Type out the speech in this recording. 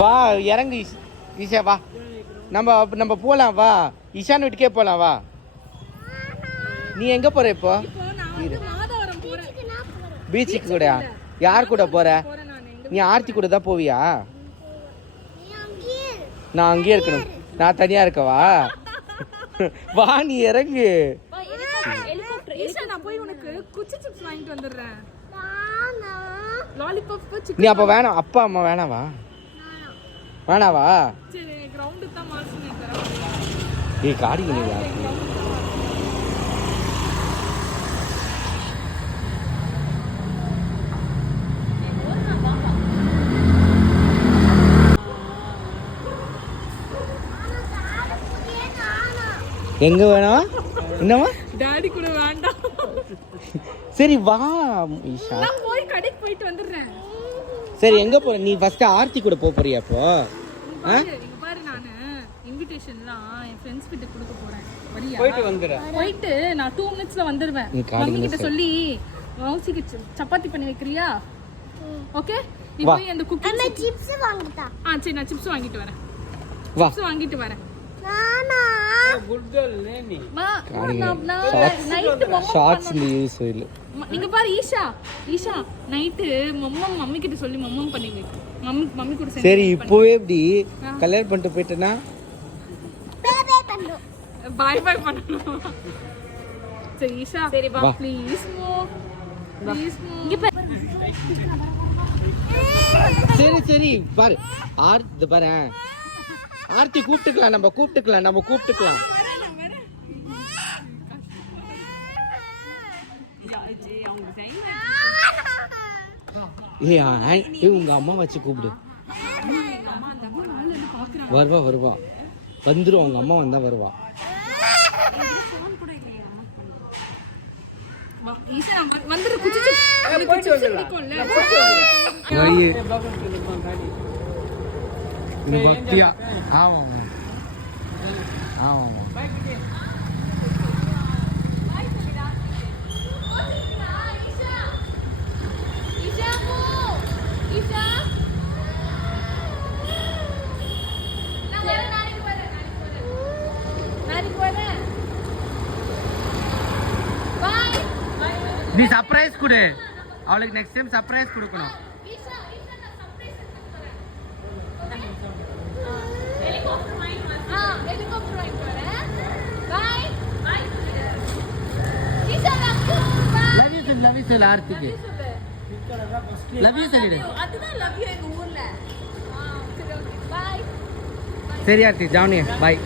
வா இறங்கு ஈஷா வா. நம்ம போலாம் வா. ஈஷான் வீட்டுக்கே போலாம் வா. நீ எங்க போற இப்போ? பீச்சுக்கு கூட? யார் கூட போற? நீ ஆர்த்தி கூட தான் போவியா? நான் அங்கேயே இருக்கணும். நான் தனியா இருக்கவா? வா நீ இறங்கு. நீ அப்ப வேணாம், அப்பா அம்மா வேணாவா? வேணாவா? ஏய் காடி நீ எங்க வேணாம்? என்னவா? டாடி கூட வேண்டாம். சரி வா ஈஷா. நான் போய் கடைக்கு போயிட்டு வந்துறேன். சரி எங்க போற? நீ ஃபர்ஸ்ட் ஆர்த்தி கூட போறியா அப்போ? இங்க பாரு, நான் இன்விடேஷன்லாம் என் फ्रेंड्स கிட்ட கொடுக்க போறேன். வரியா? போயிட்டு வந்துற. போயிட்டு நான் 2 மினிட்ஸ்ல வந்துருவேன். மம்மி கிட்ட சொல்லி மௌசிக்கு சப்பாத்தி பண்ணி வைக்கறியா? ஓகே? நீ போய் அந்த குக்கிங் அம்மா சிப்ஸ் வாங்குடா. சரி நான் சிப்ஸ் வாங்கிட்டு வரேன். வா. சிப்ஸ் வாங்கிட்டு வரேன். நானா குட் கேர்ள் நேனி. நைட் ஷார்ட்ஸ் நீ யூஸ் இல்ல. நீங்க பாரு ஈஷா நைட் மம்மி கிட்ட சொல்லி மம்மம் பண்ணி வை. மம்மி கூட சேர்ந்து. சரி இப்போவே இப்படி கல்யாணம் பண்ணிட்டு போயிட்டேனா பே பண்ணு. பை பண்ணனும். சரி ஈஷா சரி வா ப்ளீஸ் மூ. இங்க பாரு. சரி பாரு ஆர்த்தி பாரு. ஆர்த்தி கூப்பிட்டுக்கலாம். நம்ம கூப்பிட்டுக்கலாம். ஏய் உங்க அம்மா வச்சு கூப்பிடு. வருவா வந்துரும். உங்க அம்மா வந்தா வருவா. ஈஷா வந்துரு. குச்சிச்சு பிடிக்கும்ல. பக்தியா ஆமா. நீ சர்ப்ரைஸ் கொடு அவளுக்கு. நெக்ஸ்ட் டைம் சர்ப்ரைஸ் கொடுக்கணும். லவ் யூ சொல்லு ஆர்த்திக்கு. லவ் யூ சொல்லிடு. அதுதான் லவ் யூ எங்க ஊர்ல. சரி ஆர்த்தி ஜானியா பாய்.